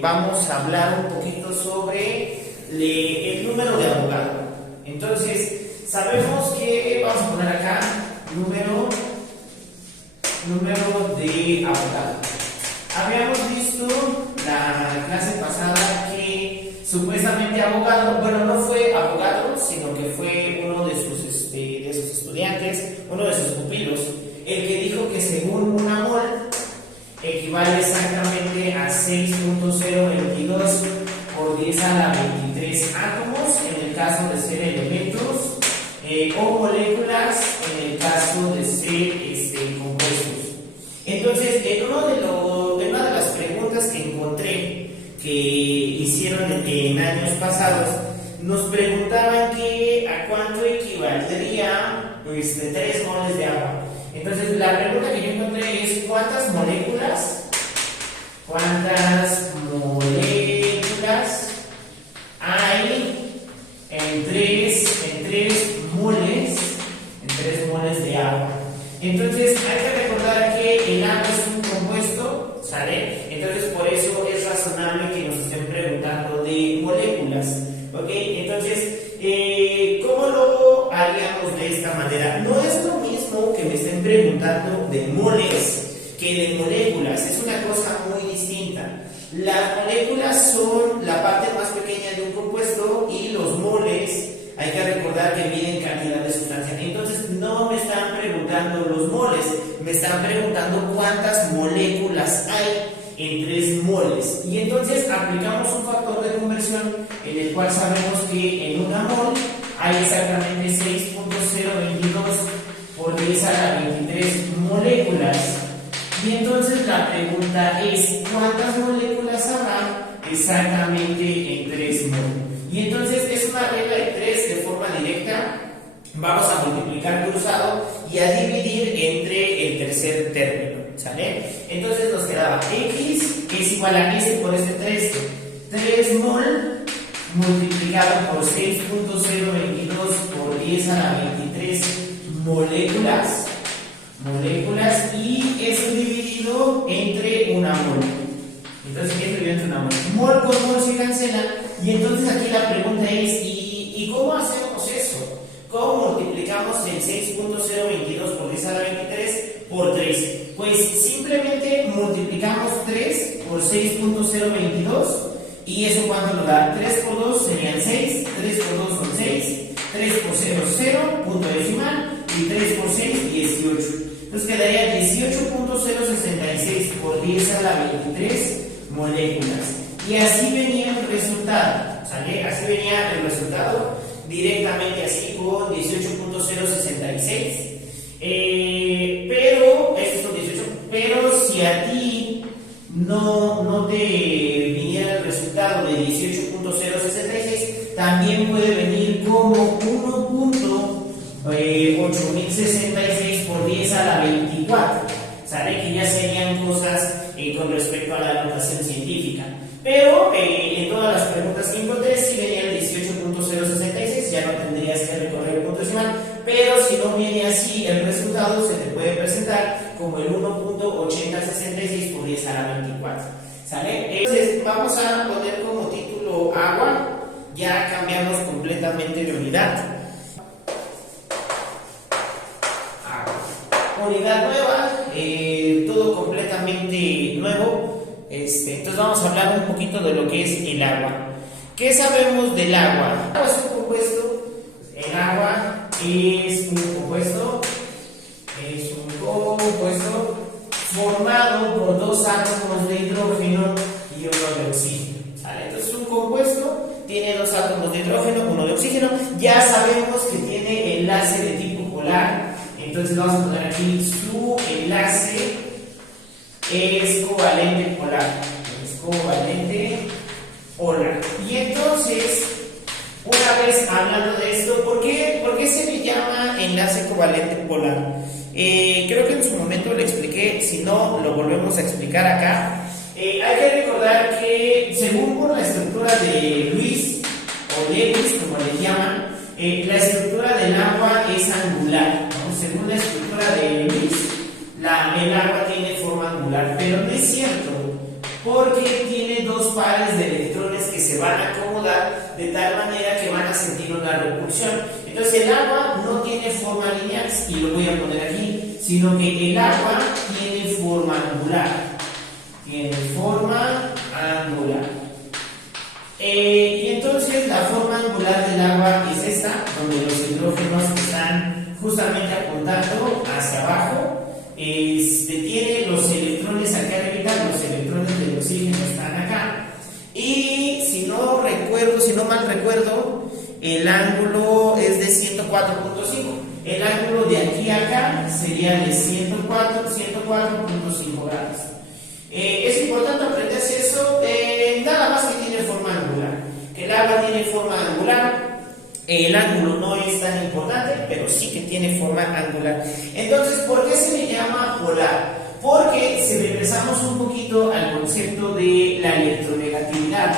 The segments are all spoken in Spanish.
Vamos a hablar un poquito sobre el número de Avogadro. Entonces, sabemos que vamos a poner acá número de Avogadro. Habíamos visto la clase pasada que supuestamente Avogadro, bueno, no fue Avogadro, sino que fue uno de sus estudiantes, uno de sus pupilos, el que dijo que según una mol equivale exactamente a 6.022 por 10 a la 23 átomos en el caso de ser elementos o moléculas en el caso de ser compuestos. Entonces, en una de las preguntas que encontré que hicieron en años pasados, nos preguntaban que a cuánto equivaldría 3 moles de agua. Entonces, la pregunta que yo encontré es ¿cuántas moléculas hay en 3 moles de agua? Entonces, hay que recordar que el agua es un compuesto, ¿sale? Entonces, por eso es razonable que nos estén preguntando de moléculas, ¿ok? Entonces, ¿cómo lo haríamos de esta manera? No es lo mismo que me estén preguntando de moles que de moléculas, es una cosa muy distinta. Las moléculas son la parte más pequeña de un compuesto y los moles, hay que recordar que miden cantidad de sustancia. Entonces, no me están preguntando los moles, me están preguntando cuántas moléculas hay en 3 moles. Y entonces aplicamos un factor de conversión en el cual sabemos que en una mol hay exactamente 6.022 por 10 a la 23 moléculas. Y entonces la pregunta es ¿cuántas moléculas habrá exactamente en 3 moles? Y entonces es una regla de 3 de forma directa. Vamos a multiplicar cruzado y a dividir entre el tercer término, ¿sale? Entonces nos quedaba x es igual a s por este 3 mol multiplicado por 6.022 por 10 a la 23 moléculas y eso dividido entre una mol. Entonces, ¿qué dividido entre una mol? Mol con mol se cancela y entonces aquí la pregunta es ¿y cómo hacemos eso? ¿Cómo multiplicamos el 6.022 por 10 a la 23 por 3? Pues simplemente multiplicamos 3 por 6.022 y eso ¿cuánto nos da? 3 por 2 serían 6, 3 por 2 son 6, 3 por 0, 0, punto decimal, y 3 por 6, 18. Entonces quedaría 18.066 por 10 a la 23 moléculas. Y así venía el resultado, ¿sale? Así venía el resultado, directamente así con 18.066. Pero, estos son 18, pero si a ti no te viniera el resultado de 18.066, también puede venir como 1.8066 por 10 a la 24, ¿sale? Que ya serían cosas con respecto a la notación científica. Pero en todas las preguntas que encontré, si venía el 18.066, ya no tendrías que recorrer el punto decimal. Pero si no viene así el resultado, se te puede presentar como el 1.8066 por 10 a la 24. ¿Sale? Entonces, vamos a poner como título agua. Ya cambiamos completamente de unidad. Unidad nueva, todo completamente nuevo. Entonces vamos a hablar un poquito de lo que es el agua. ¿Qué sabemos del agua? El agua es un compuesto. El agua es un compuesto formado por 2 átomos de hidrógeno y uno de oxígeno, ¿sale? Entonces un compuesto tiene 2 átomos de hidrógeno, uno de oxígeno. Ya sabemos que tiene enlace de tipo polar. Entonces vamos a poner aquí su enlace es covalente polar. Y entonces, una vez hablando de esto, ¿por qué se le llama enlace covalente polar? Creo que en su momento lo expliqué, si no, lo volvemos a explicar acá. Hay que recordar que, según por la estructura de Lewis, o Lewis, como le llaman, la estructura del agua es angular, ¿no? Según la estructura de Lewis, el agua tiene forma angular, pero no es cierto, porque pares de electrones que se van a acomodar de tal manera que van a sentir una repulsión. Entonces el agua no tiene forma lineal, y lo voy a poner aquí, sino que el agua tiene forma angular. Tiene forma angular. Y entonces la forma angular del agua es esta, donde los hidrógenos están justamente apuntando hacia abajo. Tiene los electrones acá arriba, los electrones del oxígeno están acá. Y si no mal recuerdo, el ángulo es de 104.5. El ángulo de aquí a acá sería de 104.5 grados. Es importante aprenderse eso, nada más que tiene forma angular. El agua tiene forma angular, el ángulo no es tan importante, pero sí que tiene forma angular. Entonces, ¿por qué se le llama polar? Porque si regresamos un poquito al concepto de la electronegatividad,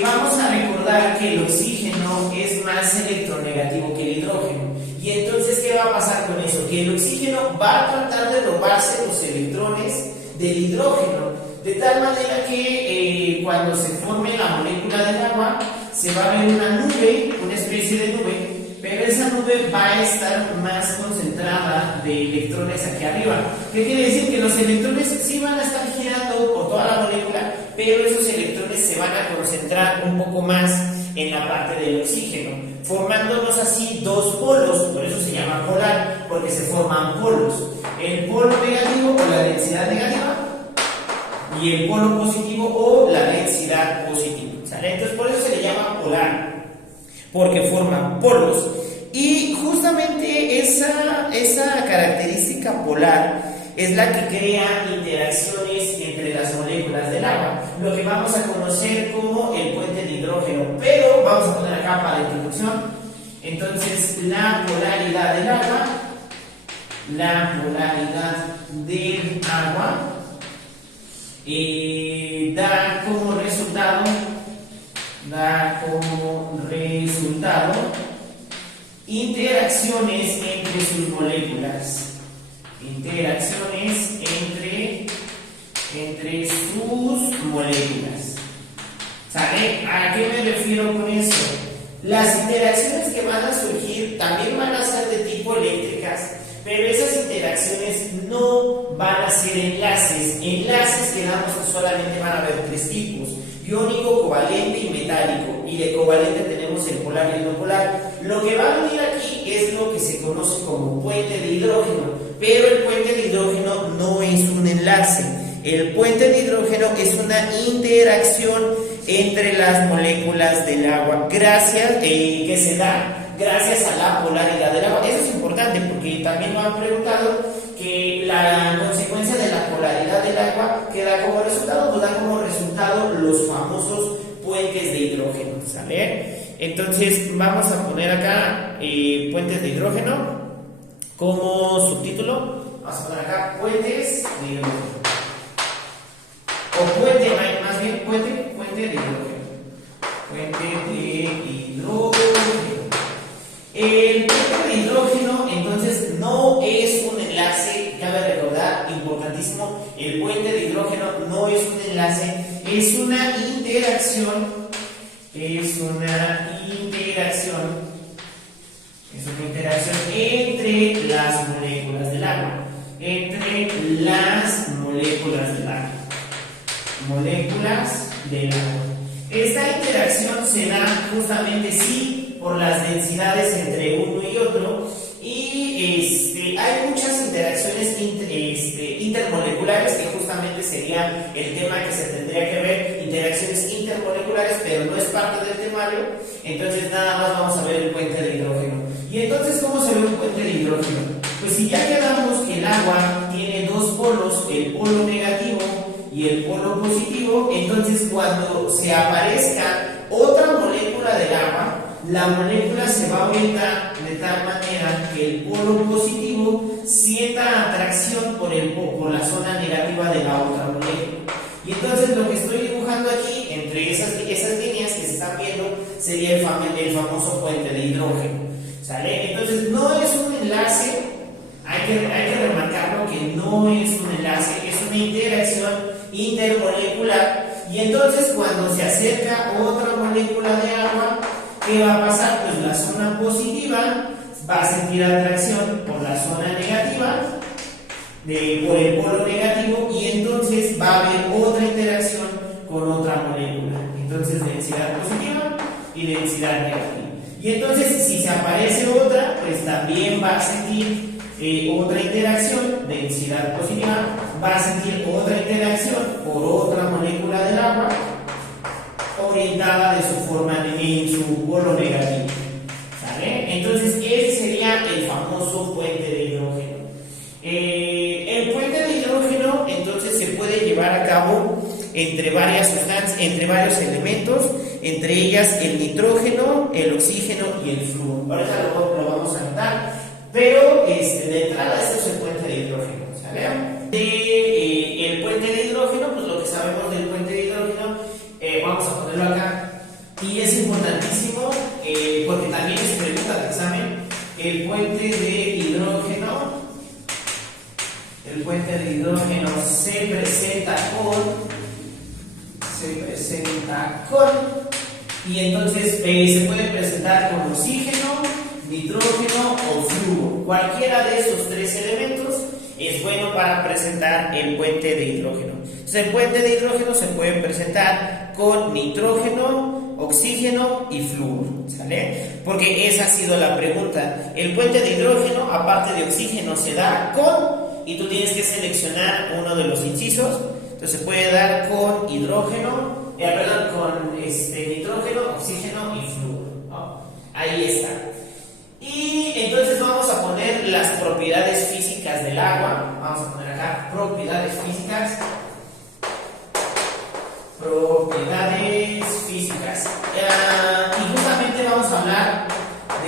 vamos a recordar que el oxígeno es más electronegativo que el hidrógeno. Y entonces, ¿qué va a pasar con eso? Que el oxígeno va a tratar de robarse los electrones del hidrógeno, de tal manera que cuando se forme la molécula del agua, se va a ver una nube, una especie de nube, pero esa nube va a estar más concentrada de electrones aquí arriba. ¿Qué quiere decir? Que los electrones sí van a estar girando por toda la molécula, pero esos electrones se van a concentrar un poco más en la parte del oxígeno, formándonos así dos polos. Por eso se llama polar, porque se forman polos: el polo negativo o la densidad negativa y el polo positivo o la densidad positiva, ¿sale? Entonces por eso se le llama polar, porque forman polos. Y justamente esa característica polar es la que crea interacciones entre las moléculas del agua, lo que vamos a conocer como el puente de hidrógeno. Pero vamos a poner acá para la introducción. Entonces, la polaridad del agua da como resultado interacciones entre sus moléculas. ¿Sale? ¿A qué me refiero con eso? Las interacciones que van a surgir también van a ser de tipo eléctricas, pero esas interacciones no van a ser enlaces. Enlaces, quedamos que solamente van a haber tres tipos: iónico, covalente y metálico. Y de covalente tenemos el polar y el no polar. Lo que va a venir aquí es lo que se conoce como puente de hidrógeno, pero el puente de hidrógeno no es un enlace. El puente de hidrógeno es una interacción entre las moléculas del agua, que se da gracias a la polaridad del agua. Eso es importante porque también nos han preguntado que la consecuencia de la polaridad del agua que da como resultado los famosos puentes de hidrógeno, ¿sale? Entonces vamos a poner acá puentes de hidrógeno como subtítulo. Vamos a poner acá puentes de hidrógeno, o puente de hidrógeno. El puente de hidrógeno entonces no es un enlace. Cabe recordar, importantísimo, el puente de hidrógeno no es un enlace, es una interacción entre las moléculas del agua. Esta interacción se da justamente por las densidades entre uno y otro, y hay muchas interacciones intermoleculares, que justamente sería el tema que se tendría que ver, interacciones intermoleculares, pero no es parte del temario. Entonces nada más vamos a ver el puente de hidrógeno. Y entonces, ¿cómo se ve un puente de hidrógeno? Pues si ya quedamos que el agua tiene dos polos, el polo negativo y el polo positivo, entonces cuando se aparezca otra molécula del agua, la molécula se va a orientar de tal manera que el polo positivo sienta atracción por la zona negativa de la otra molécula. Y entonces lo que estoy dibujando aquí, entre esas líneas que se están viendo, sería el famoso puente de hidrógeno, ¿sale? Entonces no es un enlace. Hay que remarcarlo, que no es un enlace, es una interacción intermolecular. Y entonces cuando se acerca otra molécula de agua, ¿qué va a pasar? Pues la zona positiva va a sentir atracción por la zona negativa, por el polo negativo, y entonces va a haber otra interacción con otra molécula. Entonces densidad positiva y densidad negativa. Y entonces si se aparece otra, pues también va a sentir otra interacción, densidad positiva, va a sentir otra interacción por otra molécula del agua orientada de su forma en su polo negativo. ¿Sale? Entonces ese sería el famoso puente de hidrógeno. El puente de hidrógeno entonces se puede llevar a cabo entre varias sustancias, entre varios elementos, entre ellas el nitrógeno, el oxígeno y el flúor. Ahorita lo vamos a notar, pero de entrada este es el puente de hidrógeno, ¿sale? El puente de hidrógeno, pues lo que sabemos del puente de hidrógeno, vamos a ponerlo acá, y es importantísimo porque también es pregunta de examen. El puente de hidrógeno se presenta con, y entonces se puede presentar con oxígeno, nitrógeno o flúor. Cualquiera de esos tres elementos es bueno para presentar el puente de hidrógeno. Entonces, el puente de hidrógeno se puede presentar con nitrógeno, oxígeno y flúor, ¿sale? Porque esa ha sido la pregunta. El puente de hidrógeno, aparte de oxígeno, se da con, y tú tienes que seleccionar uno de los incisos. Entonces se puede dar con hidrógeno, con nitrógeno, oxígeno y flúor, ¿no? Ahí está. Y entonces vamos a poner las propiedades físicas del agua. Vamos a poner acá propiedades físicas. Y justamente vamos a hablar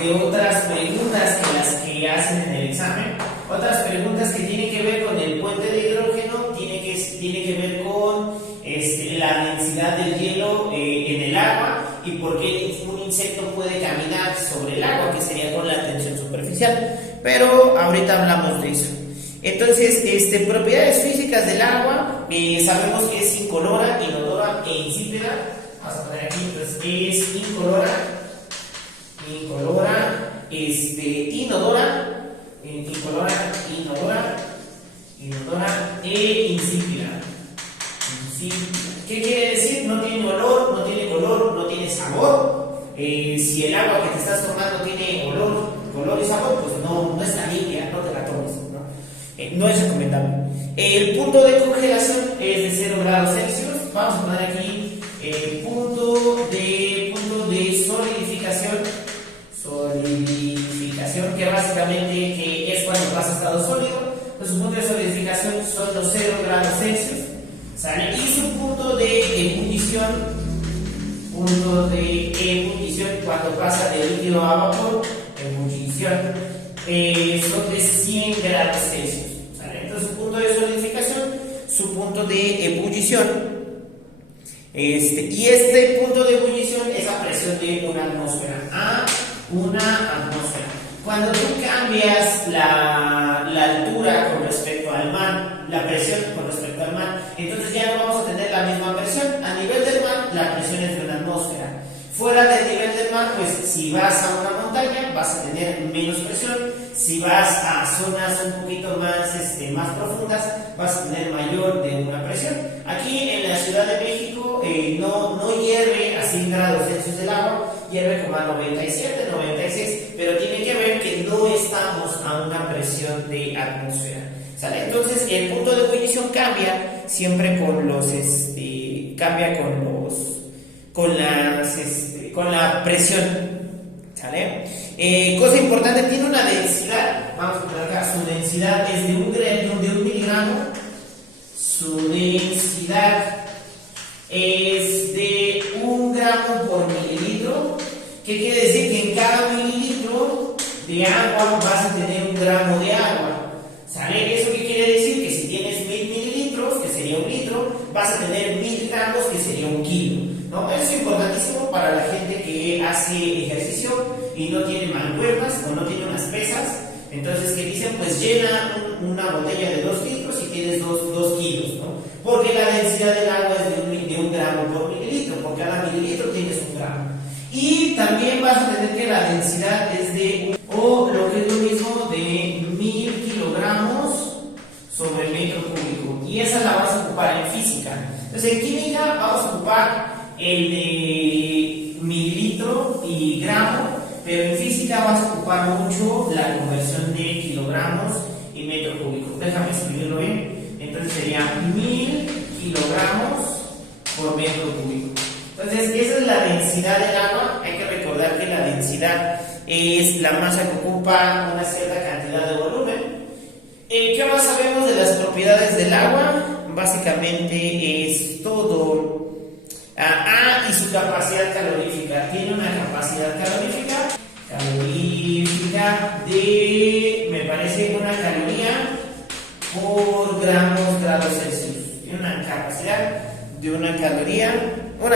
de otras preguntas que las que hacen en el examen. Otras preguntas que tienen que ver con el puente de hidrógeno, tiene que ver con la densidad del hielo en el agua y por qué un insecto puede caminar sobre el agua, que sería con la tensión superficial. Pero ahorita hablamos de eso. Entonces, propiedades físicas del agua, sabemos que es incolora, inodora e insípida. Vamos a poner aquí, entonces es inodora, e insípida. ¿Qué quiere decir? No tiene olor, no tiene color, no tiene sabor. Si el agua que te estás tomando tiene olor, color y sabor, pues no está limpia, no te la tomes, ¿no? No es recomendable. El punto de congelación es de 0 grados Celsius. Vamos a poner aquí el punto de solidificación, que básicamente es cuando pasa a estado sólido. Pues su punto de solidificación son los 0 grados Celsius, ¿sale? Y su punto de ebullición cuando pasa de líquido a vapor, ebullición, son de 100 grados Celsius, ¿sale? Entonces su punto de solidificación, su punto de ebullición, y este punto de ebullición es la presión de una atmósfera. Cuando tú cambias la altura con respecto al mar, la presión con respecto al mar, entonces ya no vamos a tener la misma presión. A nivel del mar, la presión es de una atmósfera. Fuera del nivel del mar, pues si vas a una montaña, vas a tener menos presión. Si vas a zonas un poquito más profundas, vas a tener mayor de una presión. Aquí en la Ciudad de México no hierve a 100 grados Celsius del agua, hierve como a 97, 96, pero tiene que ver que no estamos a una presión de atmósfera, ¿sale? Entonces el punto de ebullición cambia siempre con la presión, ¿sale? Cosa importante, tiene una densidad. Vamos a poner acá, su densidad es de un miligramo. Su densidad es de 1 gramo por mililitro. ¿Qué quiere decir? Que en cada mililitro de agua vas a tener 1 gramo de agua, ¿sale? ¿Eso qué quiere decir? Que si tienes 1000 mililitros, que sería 1 litro, vas a tener 1000 gramos, que sería 1 kilo, ¿no? Eso es importantísimo para la gente que hace ejercicio y no tiene mancuernas o no tiene unas pesas. Entonces, ¿qué dicen? Pues llena una botella de 2 litros y tienes 2 kilos, ¿no? Porque la densidad del agua es de un gramo por mililitro, por cada mililitro tienes 1 gramo. Y también vas a tener que la densidad es o lo que es lo mismo, de 1000 kilogramos sobre metro cúbico. Y esa la vas a ocupar en física. Entonces, en química vamos a ocupar el de mililitro y gramo, pero en física vas a ocupar mucho la conversión de kilogramos y metro cúbico. Déjame escribirlo bien. Entonces sería 1000 kilogramos por metro cúbico. Entonces, esa es la densidad del agua. Hay que recordar que la densidad es la masa que ocupa una cierta cantidad de volumen. ¿Qué más sabemos de las propiedades del agua? Básicamente es todo. Y su capacidad calorífica. Tiene una capacidad calorífica de, me parece, 1 caloría por grados Celsius. Tiene una capacidad de 1 caloría por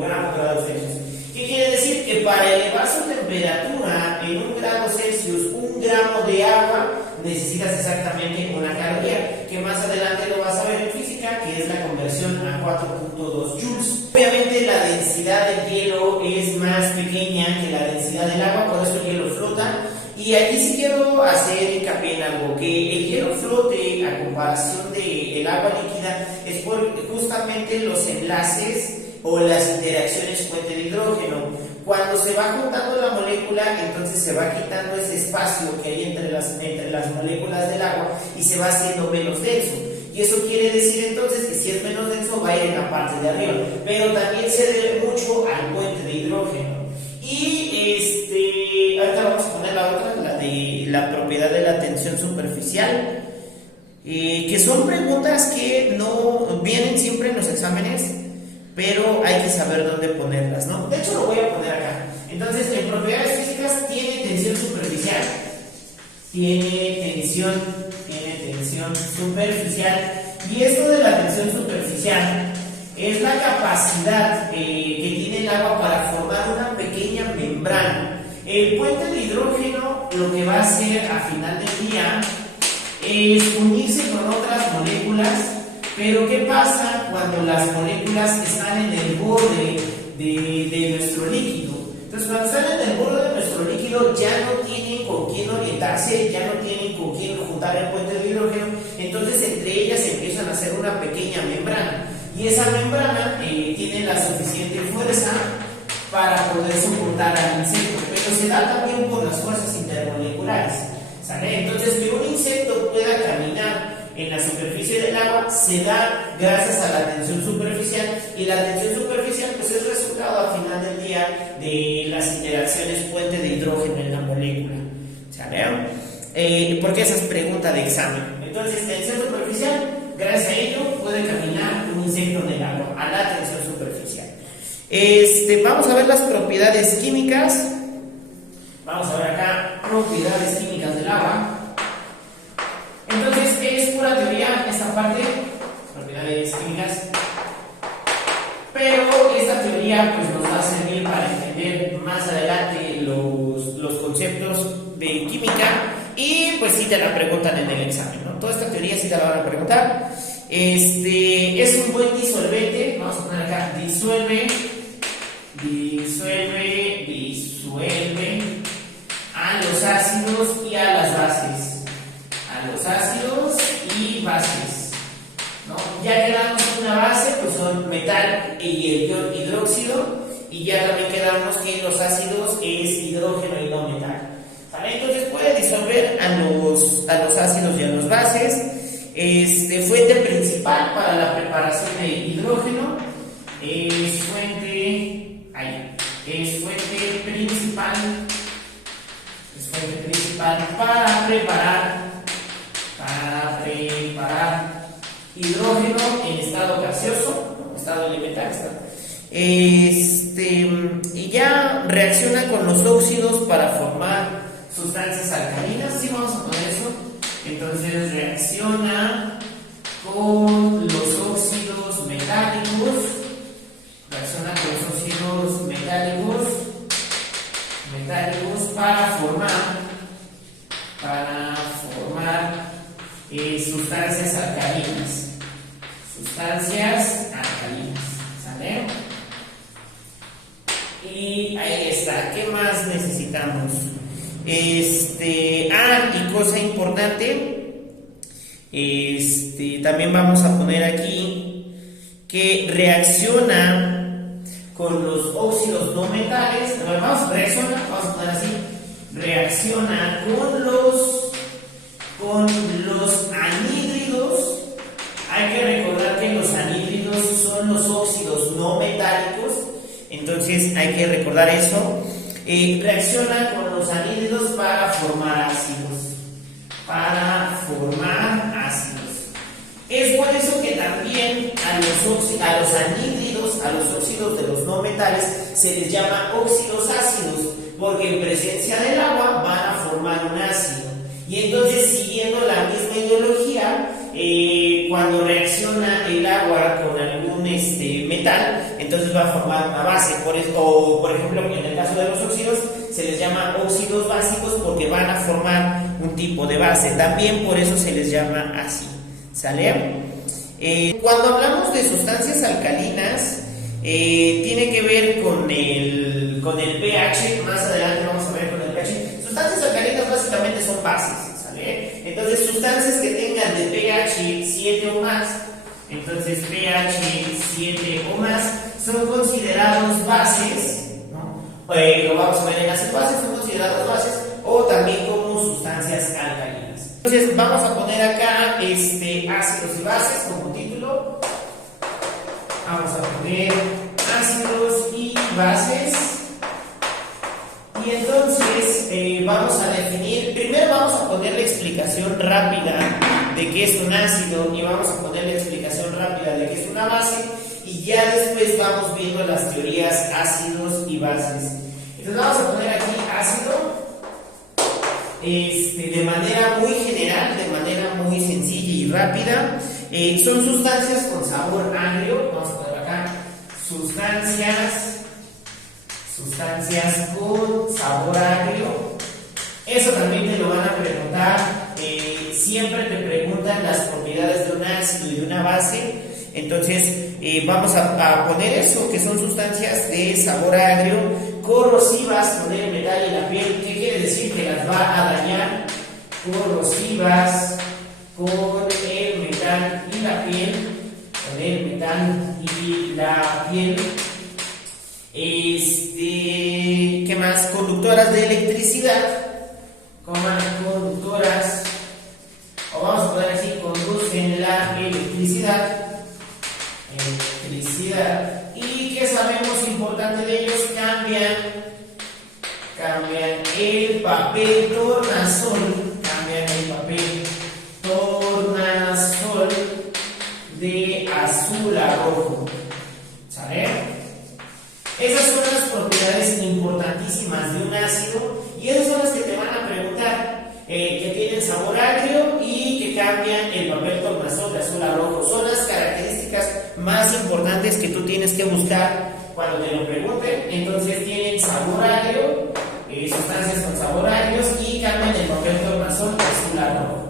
grados Celsius. ¿Qué quiere decir? Que para elevar su temperatura en 1 grado Celsius, 1 gramo de agua, necesitas exactamente 1 caloría, que más adelante lo vas a ver en física, que es la conversión a 4.2 joules. Obviamente la densidad del hielo es más pequeña que la densidad del agua, por eso el hielo flota. Y aquí sí quiero hacer hincapié en algo, que el hielo flote a comparación del agua líquida es por justamente los enlaces o las interacciones fuente de hidrógeno. Cuando se va juntando la molécula, entonces se va quitando ese espacio que hay entre las moléculas del agua y se va haciendo menos denso. Y eso quiere decir entonces que si es menos denso va a ir en la parte de arriba, pero también se debe mucho al puente de hidrógeno. Y ahorita vamos a poner la otra, la de la propiedad de la tensión superficial, que son preguntas que no vienen siempre en los exámenes, pero hay que saber dónde ponerlas, ¿no? De hecho lo voy a poner acá. Entonces, en propiedades físicas tiene tensión superficial, tiene tensión superficial, y esto de la tensión superficial es la capacidad que tiene el agua para formar una pequeña membrana. El puente de hidrógeno lo que va a hacer a final del día es unirse con otras moléculas, pero ¿qué pasa cuando las moléculas están en el borde de nuestro líquido? Entonces, cuando están en el borde de nuestro líquido ya no tienen con quién orientarse, ya no tienen con quién juntar el puente de hidrógeno, entonces entre ellas empiezan a hacer una pequeña membrana. Y esa membrana tiene la suficiente fuerza para poder soportar al insecto, pero se da también por las fuerzas intermoleculares, ¿sale? Entonces, que un insecto pueda caminar en la superficie del agua se da gracias a la tensión superficial, y la tensión superficial pues es resultado al final del día de las interacciones puente de hidrógeno en la molécula, ¿sale? Porque esa es pregunta de examen. Entonces, tensión superficial, gracias a ello puede caminar un insecto en el agua, a la tensión superficial. Vamos a ver las propiedades químicas. Vamos a ver acá propiedades químicas del agua. Entonces, es pura teoría esta parte, propiedades químicas, pero esta teoría pues nos va a servir para entender más adelante los conceptos de química, y pues sí te la preguntan en el examen, ¿no? Toda esta teoría sí te la van a preguntar. Es un buen disolvente. Vamos a poner acá, disuelve a los ácidos y a las bases. A los ácidos y bases, ¿no? Ya quedamos en una base, pues son metal y el ion hidróxido, y ya también quedamos que los ácidos es hidrógeno y no metal, ¿vale? Entonces puede disolver a los ácidos y a las bases. Fuente principal para la preparación de hidrógeno es fuente principal para preparar hidrógeno en estado gaseoso, estado elemental, y ya reacciona con los óxidos para formar sustancias alcalinas. Sí, vamos a poner eso. Entonces reacciona con los óxidos metálicos, para sustancias alcalinas. Sustancias alcalinas, ¿sale? Y ahí está. ¿Qué más necesitamos? Y cosa importante, también vamos a poner aquí que reacciona con los óxidos no metales. Vamos a poner así, reacciona con los anhídridos. Hay que recordar que los anhídridos son los óxidos no metálicos, entonces hay que recordar eso. Reacciona con los anhídridos para formar ácidos. Es por eso que también a los anhídridos, a los óxidos de los no metales, se les llama óxidos ácidos, porque en presencia del agua van a formar un ácido. Y entonces, siguiendo la misma ideología, cuando reacciona el agua con algún metal, entonces va a formar una base. Por ejemplo, en el caso de los óxidos, se les llama óxidos básicos porque van a formar un tipo de base. También por eso se les llama así. ¿Sale? Cuando hablamos de sustancias alcalinas, tiene que ver con el pH. Más adelante vamos a ver con el pH. Sustancias alcalinas básicamente son bases, ¿sale? Entonces, sustancias que tengan de pH 7 o más, entonces pH 7 o más, son considerados bases, ¿no? Lo vamos a ver en las bases, son considerados bases, o también como sustancias alcalinas. Entonces, vamos a poner acá ácidos y bases como título. Vamos a poner ácidos y bases. Y entonces vamos a definir, primero vamos a poner la explicación rápida de qué es un ácido y vamos a poner la explicación rápida de qué es una base, y ya después vamos viendo las teorías ácidos y bases. Entonces vamos a poner aquí ácido de manera muy general, de manera muy sencilla y rápida. Son sustancias con sabor agrio. Vamos a poner acá sustancias con sabor agrio. Eso también te lo van a preguntar. Siempre te preguntan las propiedades de un ácido y de una base. Entonces vamos a poner eso, que son sustancias de sabor agrio, corrosivas con el metal y la piel. ¿Qué quiere decir? Que las va a dañar. Corrosivas con el metal y la piel. Con el metal y la piel. ¿Qué más? Conductoras de electricidad. Conductoras, o vamos a poner así, conducen la electricidad. ¿Y qué sabemos importante de ellos? Cambian el papel tornasol. De azul a rojo. ¿Sale? Esas son las propiedades importantísimas de un ácido, y esas son las que te van a preguntar, que tienen sabor agrio y que cambian el papel tornasol de azul a rojo. Son las características más importantes que tú tienes que buscar cuando te lo pregunten. Entonces, tienen sabor agrio, sustancias con sabor agrios, y cambian el papel tornasol de azul a rojo.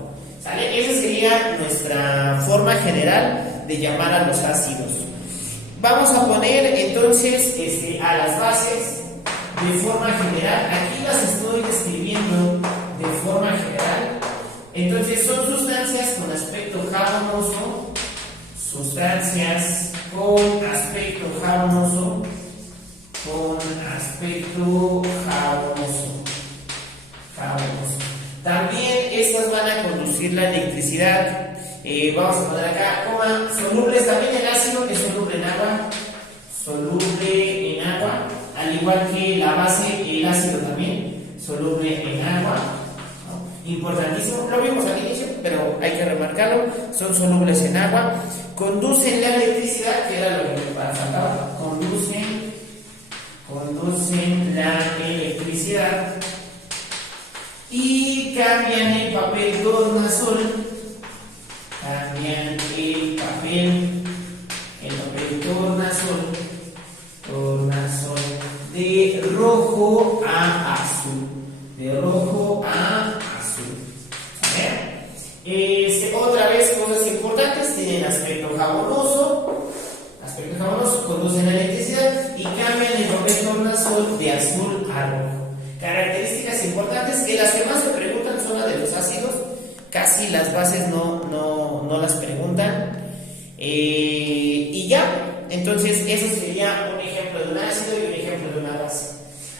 ¿Sale? Esa sería nuestra forma general de llamar a los ácidos. Vamos a poner entonces a las bases de forma general. Aquí las estoy describiendo de forma general. Entonces, son sustancias con aspecto jabonoso. Sustancias con aspecto jabonoso. También estas van a conducir la electricidad. Vamos a poner acá, solubles. También el ácido es soluble en agua, al igual que la base, el ácido también soluble en agua, ¿no? Importantísimo, lo vimos al inicio, pero hay que remarcarlo. Son solubles en agua, conducen la electricidad, que era lo que me faltaba. Conducen la electricidad y cambian el papel tornasol. Tornasol de rojo a azul. ¿Sale? de azul a rojo. Características importantes que las que más se preguntan son las de los ácidos. Casi las bases no las preguntan. Y ya, entonces eso sería un ejemplo de un ácido y un ejemplo de una base.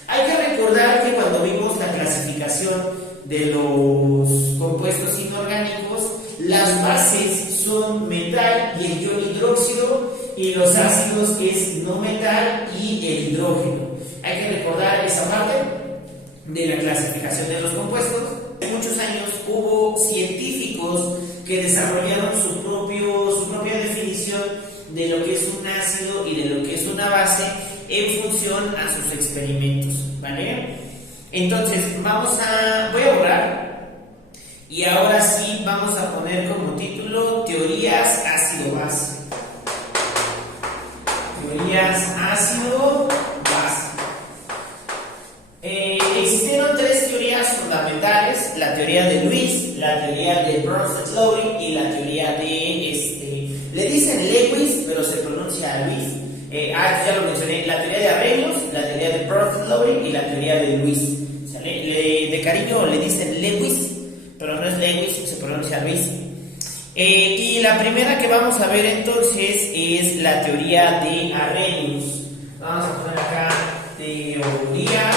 Hay que recordar que cuando vimos la clasificación de los compuestos inorgánicos, las bases son metal y el ion hidróxido, y los ácidos es no metal y el hidrógeno. Hay que recordar esa parte de la clasificación de los compuestos. Hace muchos años hubo científicos que desarrollaron su propia definición de lo que es un ácido y de lo que es una base en función a sus experimentos, ¿vale? Entonces, voy a borrar y ahora sí vamos a poner como título teorías ácido-base. Teorías ácido-base. Existieron tres teorías fundamentales: la teoría de Lewis, la teoría de Bronsted-Lowry y la teoría de le dicen Lewis, pero se pronuncia Lewis. Ya lo mencioné, la teoría de Arrhenius, la teoría de Bronsted-Lowry y la teoría de Lewis. De cariño le dicen Lewis, pero no es Lewis, se pronuncia Lewis. Y la primera que vamos a ver entonces es la teoría de Arrhenius. Vamos a poner acá teoría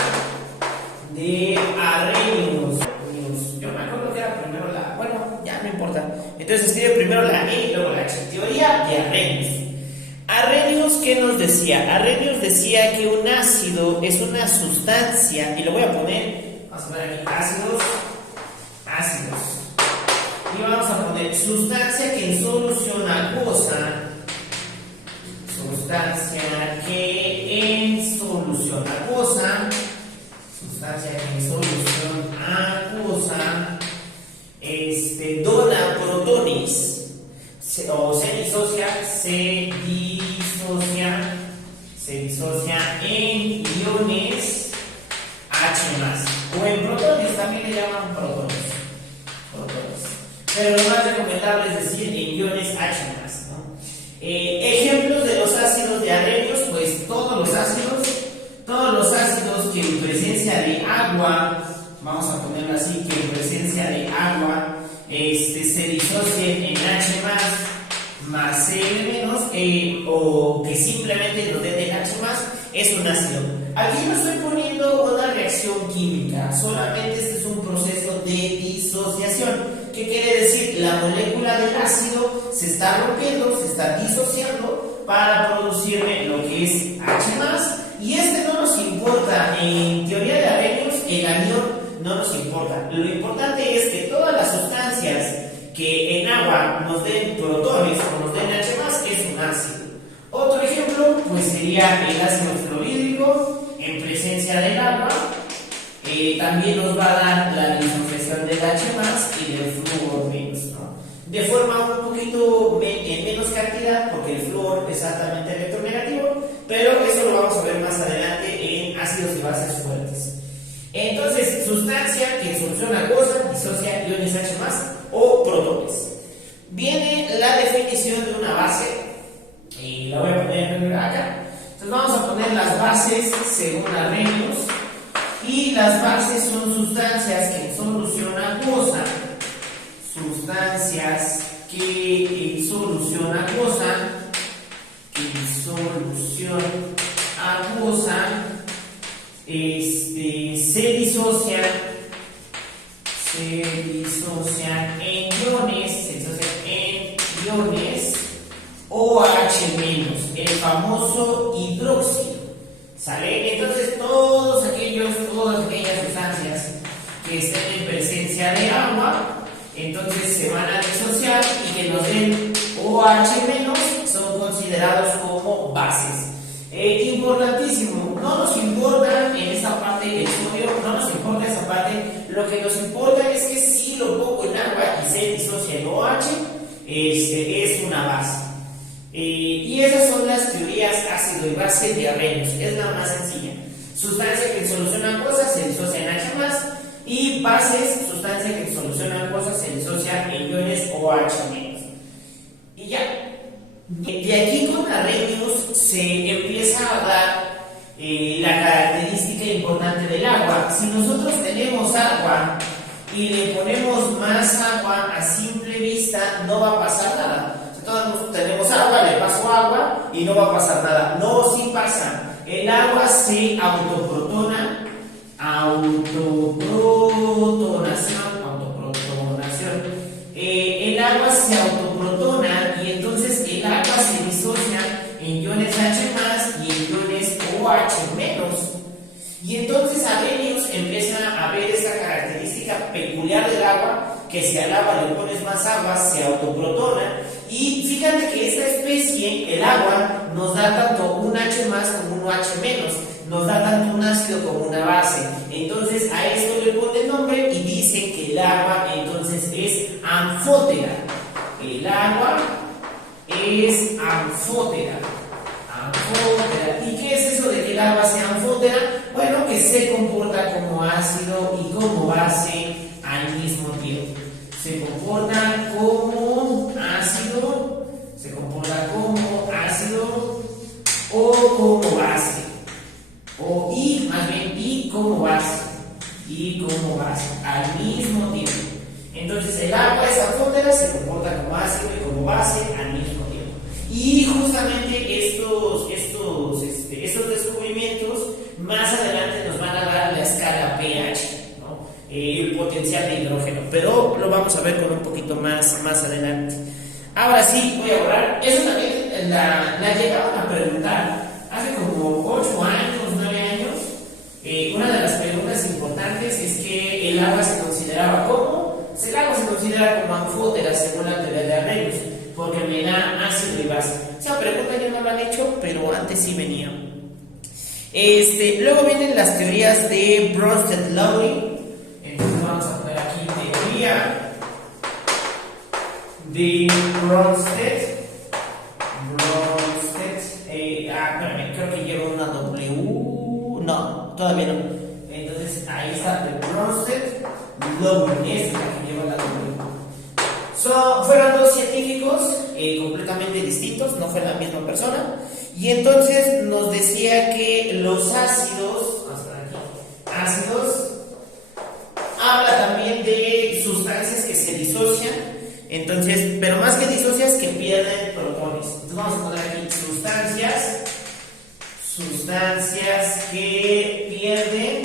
de Arrhenius. Yo me acuerdo que era primero bueno, ya no importa. Entonces escribe primero la E y luego la H. Teoría de Arrhenius. Arrhenius, ¿qué nos decía? Arrhenius decía que un ácido es una sustancia, y lo voy a poner, vamos a poner aquí ácidos. Y vamos a poner sustancia que en solución acuosa, sustancia que en solución acuosa dona protones, o se disocia en iones H+, o en protones, también le llaman protones. Pero lo más recomendable es decir en iones H+, ¿no? Ejemplos de los ácidos de Arrhenius, pues todos los ácidos que en presencia de agua, vamos a ponerlo así, que en presencia de agua se disocien en H+, más Cl-, o que simplemente nos den el H+, es un ácido. Aquí no estoy poniendo una reacción química, solamente este es un proceso de disociación. ¿Qué quiere decir? La molécula del ácido se está rompiendo, se está disociando para producirme lo que es H+, y no nos importa. En teoría de Arrhenius, el anión no nos importa. Lo importante es que todas las sustancias que en agua nos den protones o nos den H+, es un ácido. Otro ejemplo pues sería el ácido fluorhídrico en presencia del agua. También nos va a dar la disociación del H+ y del flúor menos, ¿no? De forma un poquito en menos cantidad, porque el flúor es altamente electronegativo, pero eso lo vamos a ver más adelante en ácidos y bases fuertes. Entonces, sustancia que en solución acuosa disocia iones H+ o protones. Viene la definición de una base, y la voy a poner acá. Entonces vamos a poner las bases según Arrhenius, y las bases son sustancias que en solución acuosa, se disocian en iones OH-, el famoso hidróxido. ¿Sale? Entonces todas aquellas sustancias que estén en presencia de agua, entonces se van a disociar y que nos den OH- son considerados como bases. Importantísimo, no nos importa en esta parte el sodio, no nos importa esa parte, lo que nos importa es que si lo pongo en agua y se disocia en OH, es una base. Y esas son las teorías ácido y base de Arrhenius, es la más sencilla. Sustancia que en solución acuosa se disocia en H+, y bases, sustancia que en solución acuosa se disocia en iones OH-. Y ya. De aquí con Arrhenius se empieza a dar la característica agua, si nosotros tenemos agua y le ponemos más agua a simple vista, no va a pasar nada. Si todos tenemos agua, le paso agua y no va a pasar nada. No, sí pasa. El agua se autoprotona, autoprotonación. El agua se autoprotona y entonces el agua se disocia en iones H más y en iones OH menos. Y entonces Arrhenius empieza a ver esta característica peculiar del agua, que si al agua le pones más agua se autoprotona. Y fíjate que esta especie, el agua, nos da tanto un H más como un OH menos, nos da tanto un ácido como una base. Entonces a esto le pone nombre y dicen que el agua entonces es anfótera. El agua es anfótera. ¿Y qué es eso de que el agua sea anfótera? Bueno, que se comporta como ácido y como base al mismo tiempo. Se comporta como ácido o como base. Y como base al mismo tiempo. Entonces el agua es anfótera, se comporta como ácido y como base al mismo tiempo. Y justamente estos descubrimientos más adelante nos van a dar la escala pH, ¿no? El potencial de hidrógeno, pero lo vamos a ver con un poquito más adelante. Ahora sí, voy a borrar. Eso también la llegaban a preguntar hace como 8 años, 9 años. Una de las preguntas importantes es que el agua se consideraba como, el agua se considera como anfótera según la teoría de Arrhenius, porque me da ácido y base. Esa pregunta ya no la han hecho, pero antes sí venía. Luego vienen las teorías de Bronsted-Lowry. Entonces vamos a poner aquí teoría de Bronsted. Espérame, creo que lleva una W. No, todavía no. Entonces ahí está de Bronsted-Lowry. Esta es la que lleva la W. Fueron dos científicos completamente distintos, no fue la misma persona. Y entonces nos decía que los ácidos, habla también de sustancias que se disocian. Entonces, pero más que disocias, que pierden protones. Entonces vamos a poner aquí sustancias que pierden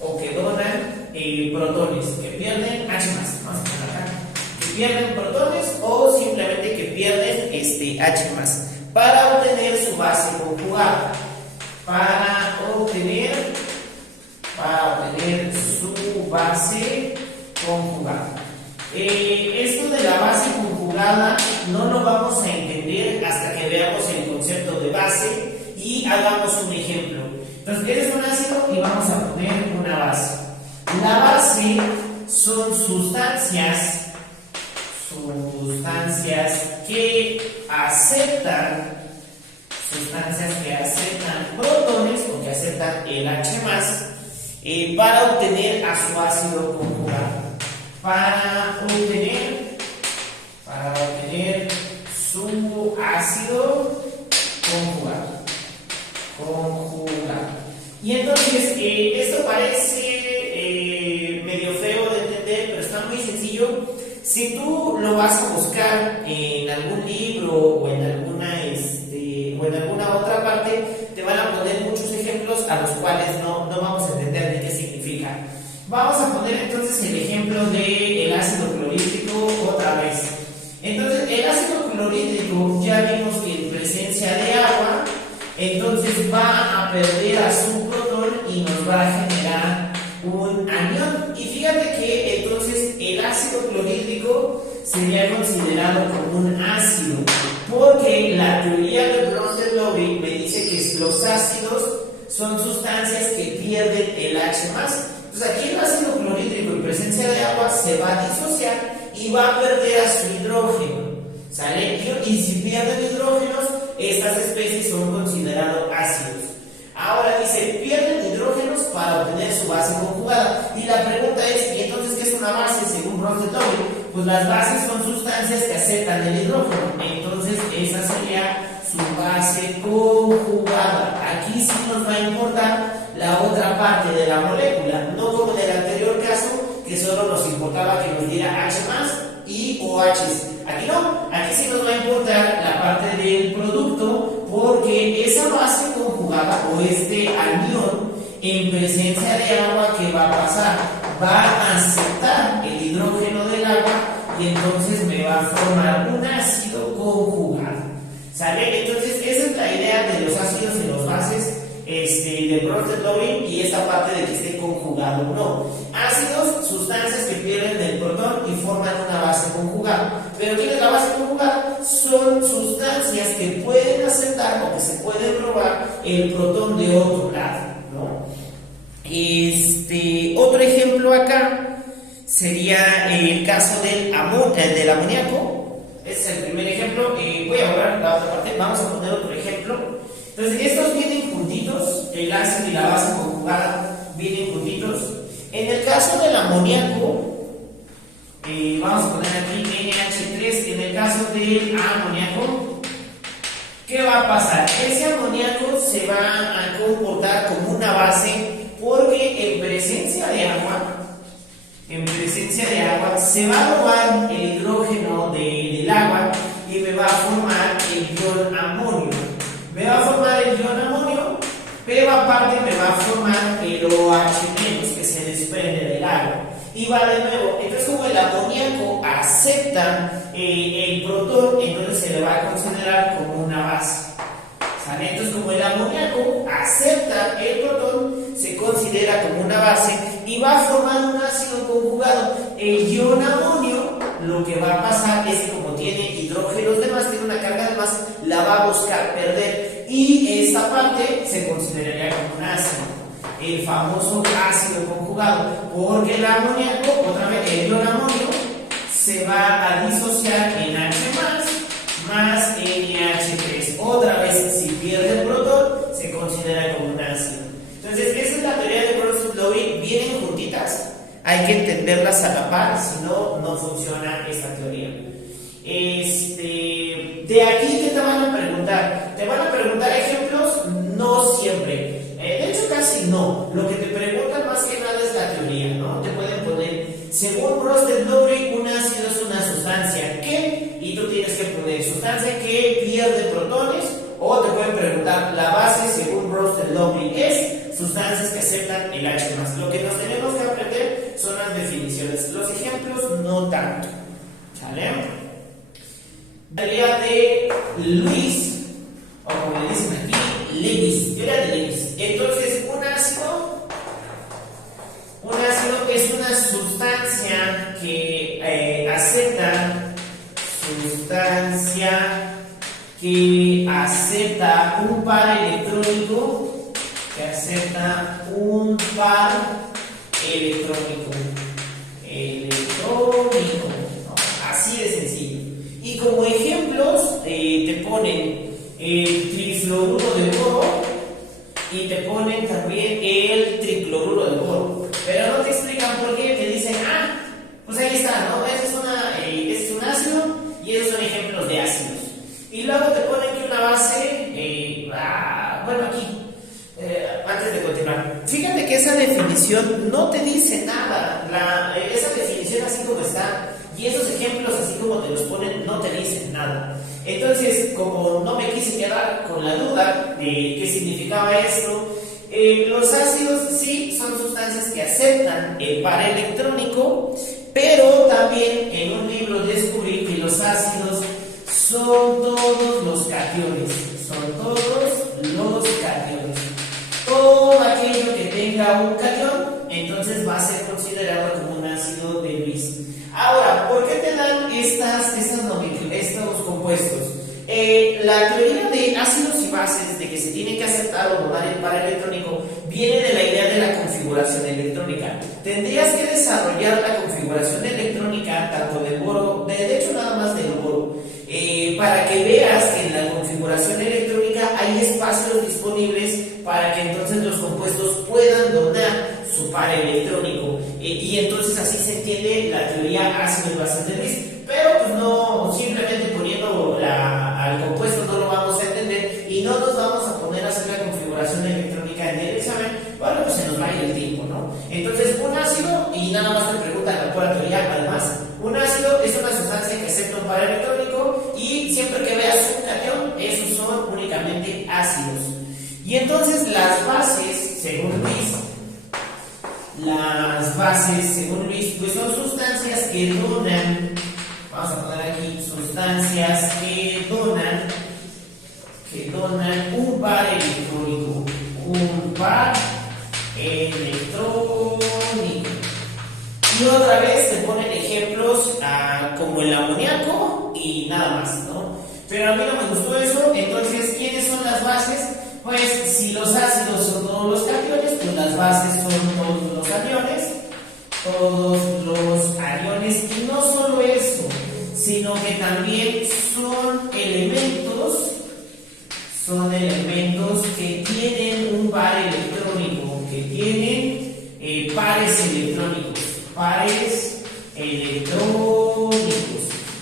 o que donan protones, que pierden H+. Vamos a poner acá, que pierden protones o simplemente que pierden H+, para obtener su base conjugada. Para obtener su base conjugada. Esto de la base conjugada no lo vamos a entender hasta que veamos el concepto de base y hagamos un ejemplo. Entonces, eres un ácido y vamos a poner una base. La base son sustancias que aceptan protones o que aceptan el H+, para obtener a su ácido conjugado. Para obtener su ácido conjugado. Y entonces, esto parece medio feo de entender, pero está muy sencillo. Si tú lo vas a buscar en algún libro o en alguna otra parte, te van a poner muchos ejemplos a los cuales no vamos a entender de qué significa. Vamos a poner entonces el ejemplo del ácido clorhídrico otra vez. Entonces, el ácido clorhídrico ya vimos que en presencia de agua, entonces va a perder a su protón y nos va a generar un anión. Y fíjate que entonces el ácido clorhídrico sería considerado como un ácido, porque la teoría de Bronsted-Lowry me dice que los ácidos son sustancias que pierden el H+. Entonces aquí el ácido clorhídrico en presencia de agua se va a disociar y va a perder a su hidrógeno, ¿sale? Y si pierden hidrógenos, estas especies son considerados ácidos. Ahora dice, pierden hidrógenos para obtener su base conjugada. Y la pregunta es, ¿y entonces qué es una base según Bronsted-Lowry? Pues las bases son sustancias que aceptan el hidrógeno. Entonces esa sería su base conjugada. Aquí sí nos va a importar la otra parte de la molécula, no como en el anterior caso que solo nos importaba que nos diera H más y OH. Aquí no, aquí sí nos va a importar la parte del producto, porque esa base conjugada o este anión en presencia de agua, ¿qué va a pasar? Va a aceptar el hidrógeno del agua y entonces me va a formar un ácido conjugado. ¿Sale? Entonces esa es la idea de los ácidos y los bases de Bronsted-Lowry, y esta parte de que esté conjugado. No, ácidos, sustancias que pierden el protón y forman una base conjugada. Pero ¿qué es la base conjugada? Son sustancias que pueden aceptar o que se pueden robar el protón de otro lado, ¿no? Otro ejemplo acá sería el caso del amoníaco. Este es el primer ejemplo. Voy a borrar la otra parte. Vamos a poner otro ejemplo. Entonces, estos vienen juntitos, el ácido y la base conjugada vienen juntitos. En el caso del amoníaco, vamos a poner aquí NH3. En el caso del amoníaco, ¿qué va a pasar? Ese amoníaco se va a comportar como una base, porque en presencia de agua se va a robar el hidrógeno del agua y me va a formar el ion amonio. Me va a formar el ion amonio, pero aparte me va a formar el OH- que se desprende del agua. Y va de nuevo, entonces como el amoníaco acepta el protón, entonces se le va a considerar como una base. ¿Sale? Entonces como el amoníaco acepta el protón, se considera como una base y va a formar un ácido conjugado. El ion amonio, lo que va a pasar es que como tiene hidrógenos de más, tiene una carga de más, la va a buscar perder, y esta parte se consideraría como un ácido, el famoso ácido conjugado, porque el amoníaco, otra vez el ion amonio, se va a disociar en H más NH3. Otra vez, si pierde el protón, se considera como un ácido. Entonces, esa es la teoría de Bronsted-Lowry. Vienen juntitas, hay que entenderlas a la par, si no, no funciona esta teoría. De aquí, ¿qué te van a preguntar? ¿Te van a preguntar ejemplos? No siempre. De hecho, casi no. Lo que te preguntan más que nada es la teoría, ¿no? Te pueden poner, según Bronsted-Lowry, un ácido es una sustancia que, y tú tienes que poner sustancia que pierde protones, o te pueden preguntar, la base, según Bronsted-Lowry, es sustancias que aceptan el H+. Lo que nos tenemos que aprender son las definiciones. Los ejemplos no tanto. ¿Sale? La teoría de Lewis, o como le dicen aquí, Lewis, teoría de Lewis. Entonces, un ácido es una sustancia que acepta un par electrónico, ¿no? Así de sencillo. Y como ejemplos te ponen el trifluoruro de boro y te ponen también el tricloruro de boro, pero no te explican por qué. Te dicen, pues ahí está, ¿no? Es un ácido y esos son ejemplos de ácidos. Y luego te ponen que una base, bueno, aquí, antes de continuar, fíjate que esa definición no te dice nada. Esa definición así como está y esos ejemplos así como te los ponen no te dicen nada. Entonces, como no me quise quedar con la duda de qué significaba esto, los ácidos sí son sustancias que aceptan el par electrónico, pero también en un libro descubrí que los ácidos son todos los cationes. Todo aquello que tenga un catión, entonces va a ser considerado como un ácido de Lewis. Ahora, ¿por qué te dan estos compuestos? La teoría de ácidos y bases, de que se tiene que aceptar o tomar el par electrónico, viene de la idea de la configuración electrónica. Tendrías que desarrollar la configuración electrónica tanto del boro, de hecho nada más del boro, para que veas que en la configuración electrónica hay espacios disponibles para que entonces los compuestos puedan donar su par electrónico, y entonces así se entiende la teoría ácido y bases de Lewis. Pero pues no, simplemente poniendo al compuesto no lo vamos a entender y no nos vamos a poner a hacer la configuración electrónica en el examen, porque el tiempo, ¿no? Entonces, un ácido, y nada más te preguntan la pura teoría, además, un ácido es una sustancia que acepta un par electrónico y siempre que veas un catión, esos son únicamente ácidos. Y entonces las bases, según Luis, pues son sustancias que donan, vamos a poner aquí, sustancias que donan un par electrónico, y otra vez te ponen ejemplos como el amoníaco y nada más, ¿no? Pero a mí no me gustó eso. Entonces, ¿quiénes son las bases? Pues si los ácidos son todos los cationes, pues las bases son todos los aniones, y no solo eso, sino que también son elementos que tienen un par electrónico, que tienen pares electrónicos.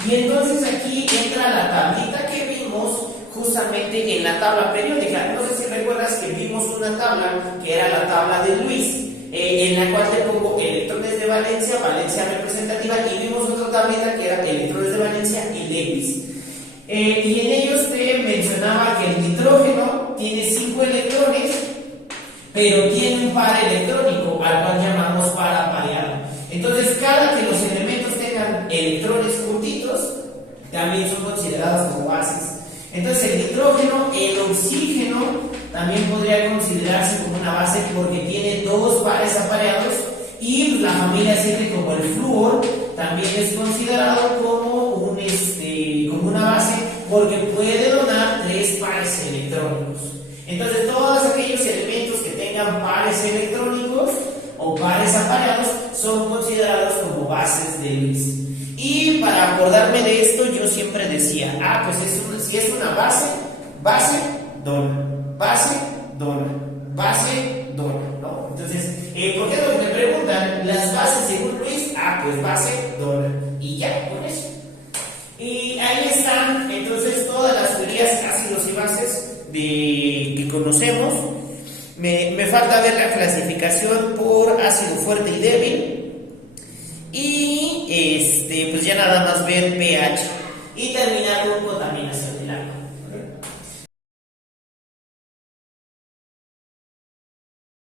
Y entonces aquí entra la tablita que vimos justamente en la tabla periódica. No sé si recuerdas que vimos una tabla que era la tabla de Luis, en la cual te pongo electrones de valencia representativa, y vimos otra tablita que era electrones de valencia y Lewis. Y en ellos te mencionaba que el nitrógeno tiene 5 electrones, pero tiene un par electrónico, al cual llamamos par apareado. Entonces, cada que los elementos tengan electrones juntitos, también son considerados como bases. Entonces, el nitrógeno, el oxígeno, también podría considerarse como una base porque tiene 2 pares apareados, y la familia 7, como el flúor, también es considerado como una base porque puede donar 3 pares electrónicos. Entonces, todos aquellos elementos que tengan pares electrónicos o pares apareados son considerados como bases de Luis. Y para acordarme de esto, yo siempre decía, pues si es una base dona, ¿no? Entonces, ¿por qué es lo que me preguntan? Las bases según Luis, pues base dona, y ya, con eso. Y ahí están, entonces, todas las teorías, ácidos y bases que conocemos. Me falta ver la clasificación por ácido fuerte y débil. Y pues ya nada más ver pH y terminar con contaminación.